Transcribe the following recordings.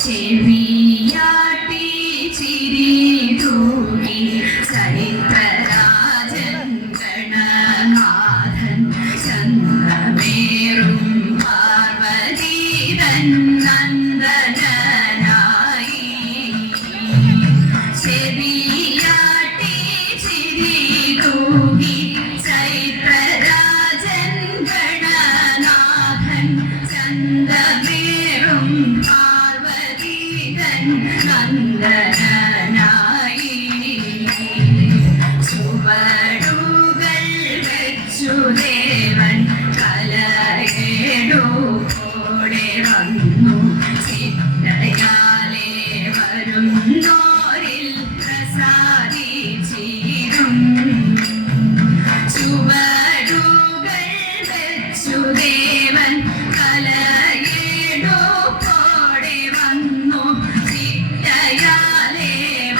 ചെവിയാട്ടി ചിരി തൂകി ചരിത്രരാജൻ ഗണനാഥൻ ചന്ദ്രമേറും പാർവതീതൻ നന്ദനായി ചെവിയാട്ടി ചിരി തൂകി ചൈത്രരാജൻ ഗണനാഥൻ ചന്ദ്രമേറും നന്ദനായി ചുവടുകൾ വെച്ചു ദേവൻ കലയേടോടെ വന്നു ചിട്ടയാലെ വരുന്നോരിൽ പ്രസാദിച്ചിരും ചുവടുകൾ വെച്ചു ദേവൻ കലയേടോടെ വന്നു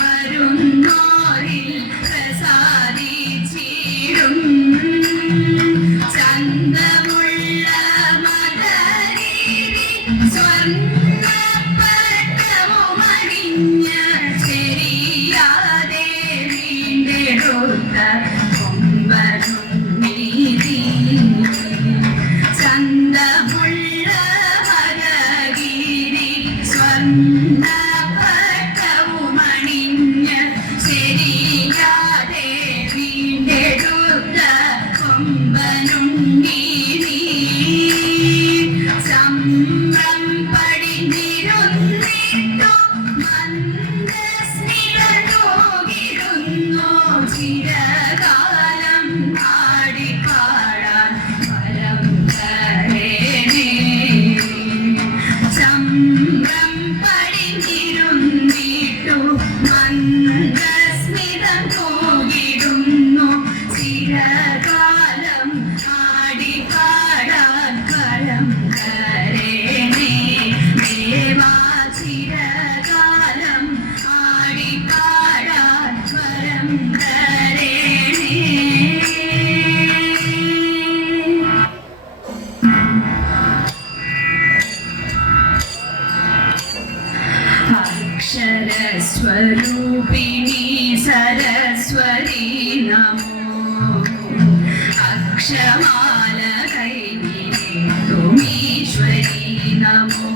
വരുന്നോരിൽ പ്രസാദിച്ചിടും ചന്തമുള്ള മദരീരി സ്വർണ്ണപ്പട്ടവുമണിഞ്ഞ ശരിയാതെ വീണ്ടെടുത്ത കൊമ്പനുണ്ണീതി ചന്തമുള്ള മദരീരി സ്വർണ്ണ സംഭ്രം പടിഞ്ഞിരുന്നിട്ടു മന്ദസ്മിതോകിരുന്നു ചിരകാലം പാടിപ്പാടാൻ ഫലം തരേണേ സംഭ്രം പടിഞ്ഞിരുന്നിട്ടു മന്ദസ്മിതം പോകിടുന്നു ചിരകാലം പാടിപ്പാടാൻ ഫലം തരേണേ ദേവാ ചിരകാലം ആടിപ്പാടാൻ ഫലം തരേണേ അക്ഷരസ്വരൂപിണി സരസ്വതി നമോ അക്ഷമാല കൈനീശ്വരി നമോ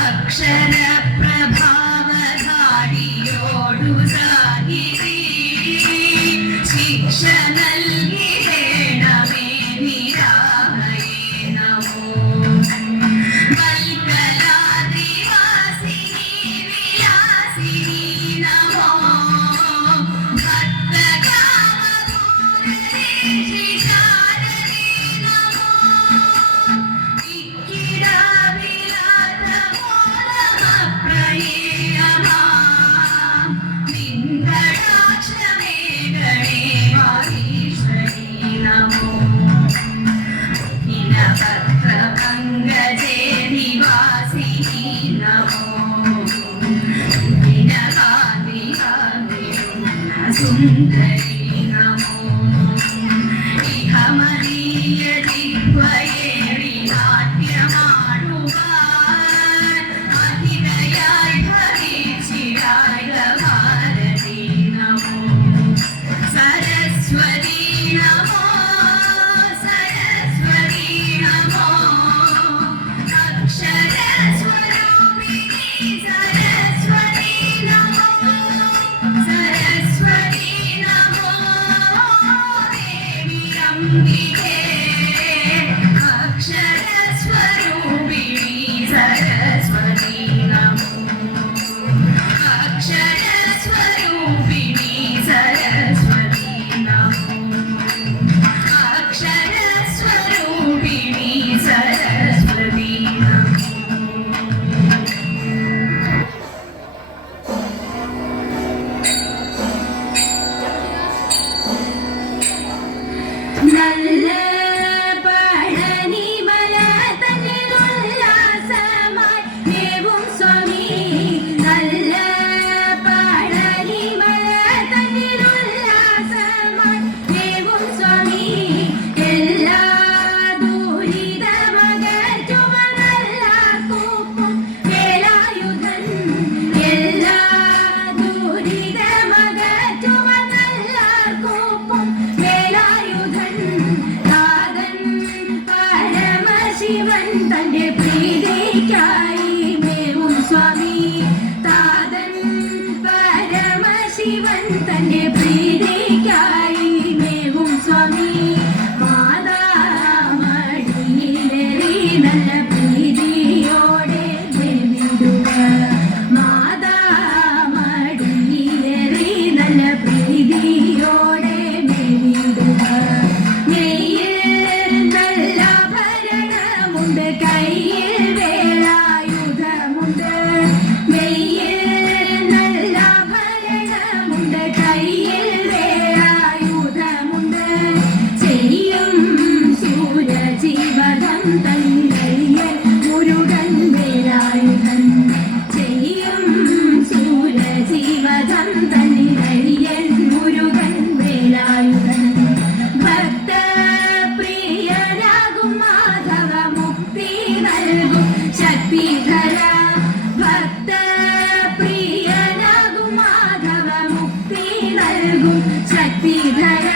അക്ഷരപ്രഭാവധാരിയോടു സാഹിതി ശിക്ഷ നൽകിടമേ നിരാമയേ നമോ വൽക്കലാദിവാസിനി വിലാസിനി നമോ ഭക്തകാമപൂരണേഷി ശാരദേ നമോ ഇക്കിരാവിലാതമോലമപ്രയേയമാം നിൻകടാക്ഷമേ ഗണേ വാഗീശ്വരി നമോ ദിനപത്രപങ്കജേ നിവാസിനി നമോ ദിനകാന്തികാന്തിസുന്ദരി നമോ ഇഹമനീയ ജിഹ്വയേറി നാട്യമാടുവാൻ അതിഥയായി ഭരിച്ചിരായ ഭാരതി നമോ സരസ്വതി നമോ സരസ്വതി നമോ അക്ഷരസ്വരൂപിണി സരസ്വതി നമോ സരസ്വതി നമോ തന്റെ പ്രീതിക്കായി മേവും സ്വാമി മാതാമടിയിലേറി നല്ല പ്രീതിയോടെ മേവിടുക മാതാമടിയിലേറി നല്ല പ്രീതിയോടെ മേവിടുക നെയ്യിൽ നല്ല ഭരണമുണ്ട് കയ്യിൽ വേലായുധമുണ്ട് നെയ്യിൽ നല്ല ഭരണമുണ്ട് കയ്യിൽ വേലായുധമുണ്ട് ചെയ്യും സൂരജീവധം തന്നയ്യൻ മുരുകൻ വേലായുധൻ ചെയ്യും സൂരജീവധം തന്നയ്യൻ മുരുകൻ വേലായുധൻ ഭക്തപ്രിയനാകും മാധവ മുക്തി നൽകും ശക്തിധര ഭക്തപ്രിയനാകും മാധവ മുക്തി നൽകും ശക്തിധര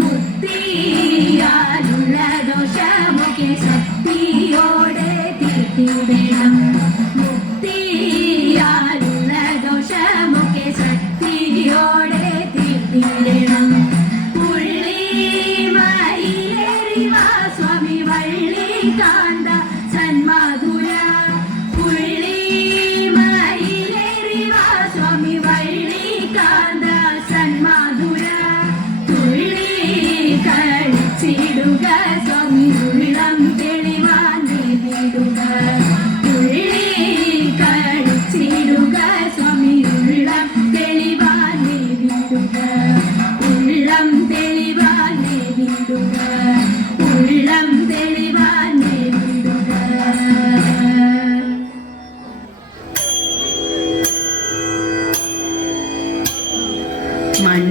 മുക്തിയാലുള്ള ദോഷമൊക്കെ ശക്തിയോടെ തീർത്തിടണം മുക്തിയാലുള്ള ദോഷമൊക്കെ ശക്തിയോടെ തീർത്തിടണം പുള്ളിമയിലേറി വാ സ്വാമി വള്ളികാന്ത സന്മാധുര പുള്ളിമയിലേറി വാ സ്വാമി വള്ളികാന്ത സന്മാധുര തുള്ളി കളിച്ചിടുക സ്വാമി ഉള്ളം തെളിവാൻ നേടിടുക തുള്ളി കളിച്ചിടുക സ്വാമി ഉള്ളം തെളിവാൻ നേടിടുക ഉള്ളം തെളിവാൻ നേടിടുക ഉള്ളം തെളിവാൻ നേടിടുക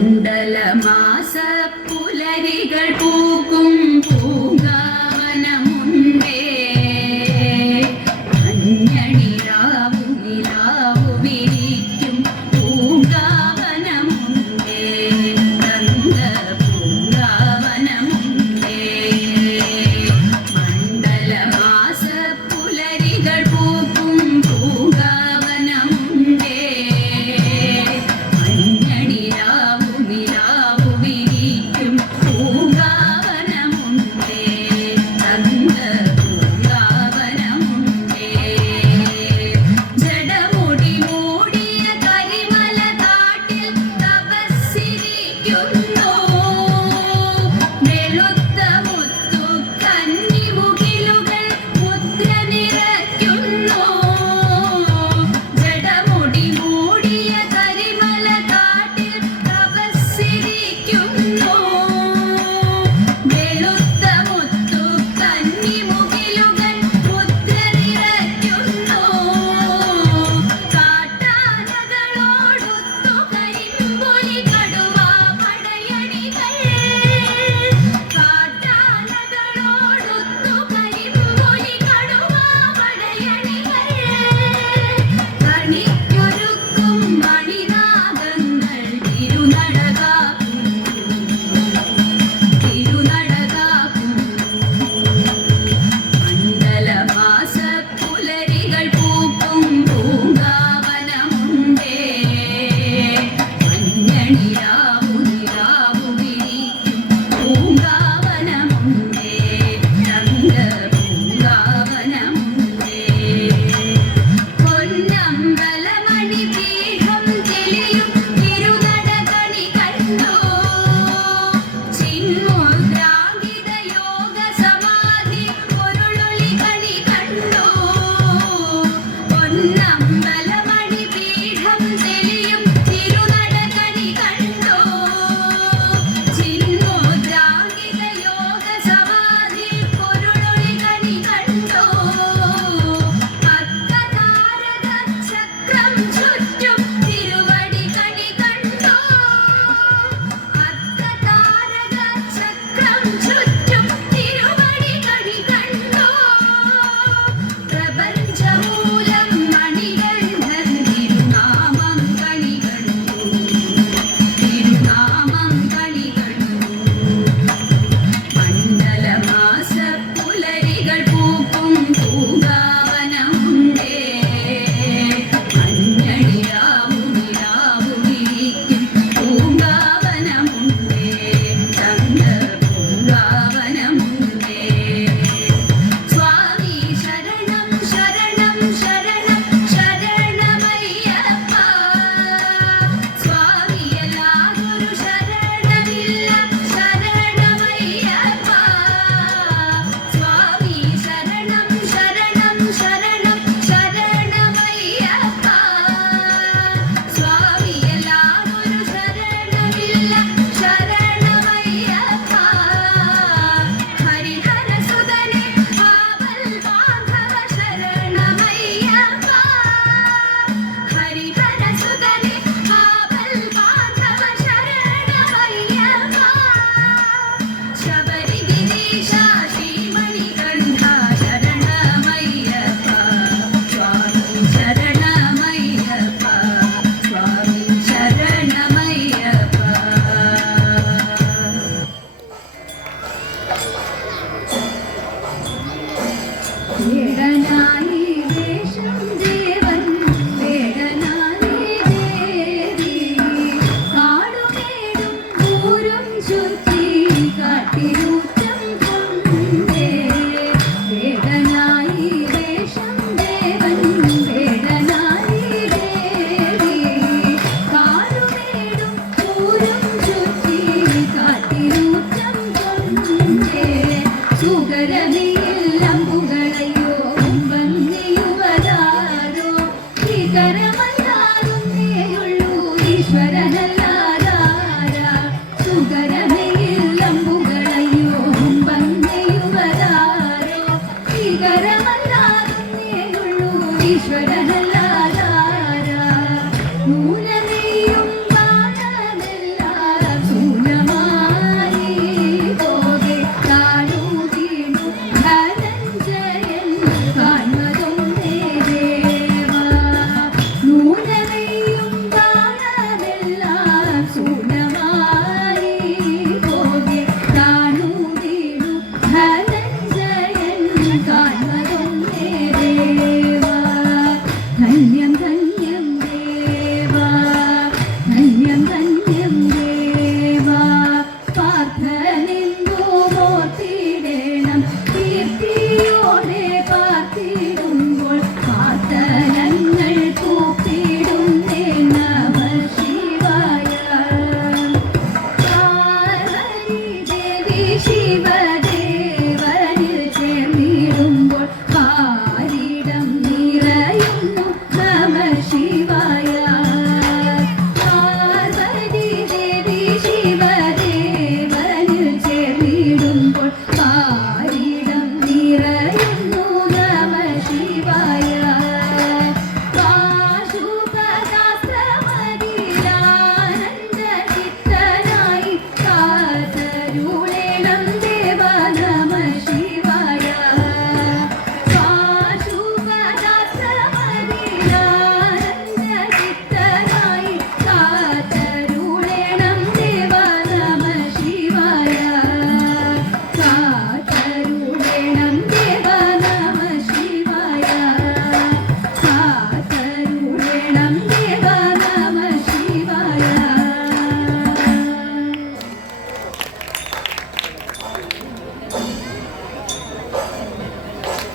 മണ്ഡലമാസ പുലരികൾ പൂക്കും പൂങ്കാവനമുണ്ടേ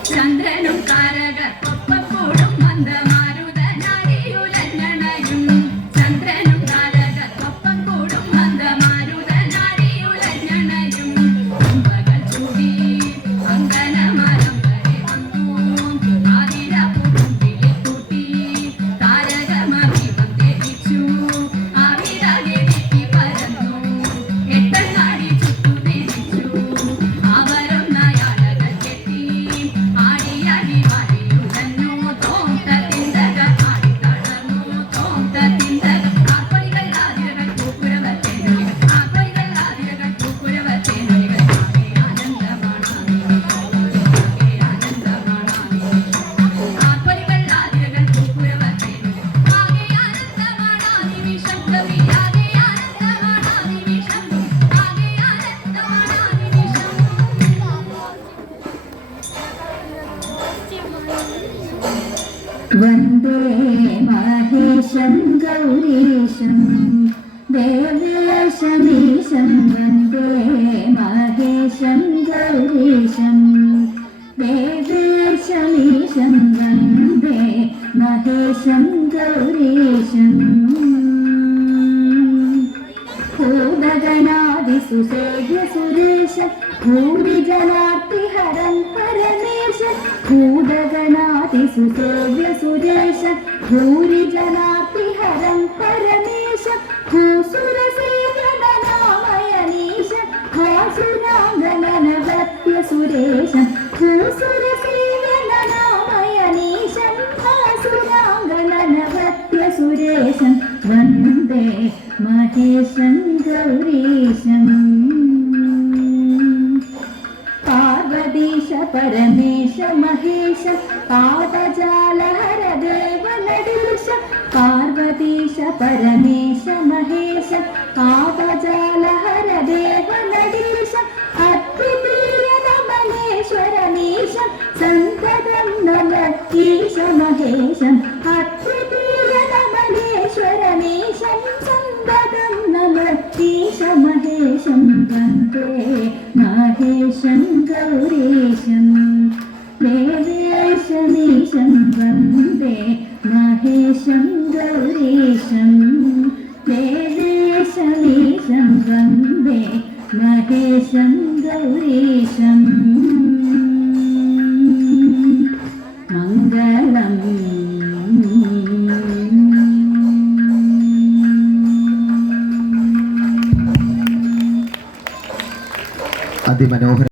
ചന്ദ്രനും താരകക്കൊപ്പം കൂടും മന്ദമാരുതനാരിയുലഞ്ഞണയും ചന്ദ്രനും താരകക്കൊപ്പം കൂടും മന്ദമാരുതനാരിയുലഞ്ഞണയും കുംഭകൾ ചൂടി അങ്കനമരം വരെ വന്നു ആതിര പൂങ്കുമ്പിളി കൂട്ടി താരകമതി വന്ദേഹിച്ചു ആവിരകെത്തി പരന്നു എട്ടങ്ങാടി ചുറ്റു തിരിച്ചു അവരൊന്നയാളകൾ കെട്ടി വന്ദേ മഹേശം ഗൗരീശം ദേവേശമീശം വന്ദേ മഹേശം ഗൗരീശം ദേവേശമീശം വന്ദേ മഹേശം ഗൗരീശം ഭൂതഗണാദിസുസേവ്യ സുരേശം ഭൂരിജനാർത്തിഹരം പരമേശം ഭൂതഗണാദിസുസേവ്യ സുരേശം ഭൂരിജനാർത്തിഹരം പരമേശം ഭൂസുരസേവനനാമയനീശം ഭാസുരാംഗനനവത്യ സുരേശം ഭൂസുരസേവനനാമയനീശം ഭാസുരാംഗനനവത്യ സുരേശം വന്ദേ മഹേശം ഗൗരീശം പാർവതീശ പരമേശ മഹേശ പാദജാലഹര ദേവ നടീശ പാർവതീശ പരമേശ മഹേശ പാദജാലഹര ദേവ നടീശ അദ്വിതീയ നമനേശ്വരമീശ സന്തതം നമീശ മഹേശം അദ്വിതീയ നമനേശ്വരമീശം സന്തതം നമീശ മഹേശം വന്ദേ മഹേശം ഗൗരീശം ദേവേശമീശം വന്ദേ മഹേശം ഗൗരീശം ദേവേശമീശം വന്ദേ മഹേശം ഗൗരീശം മംഗളം അതിമനോഹര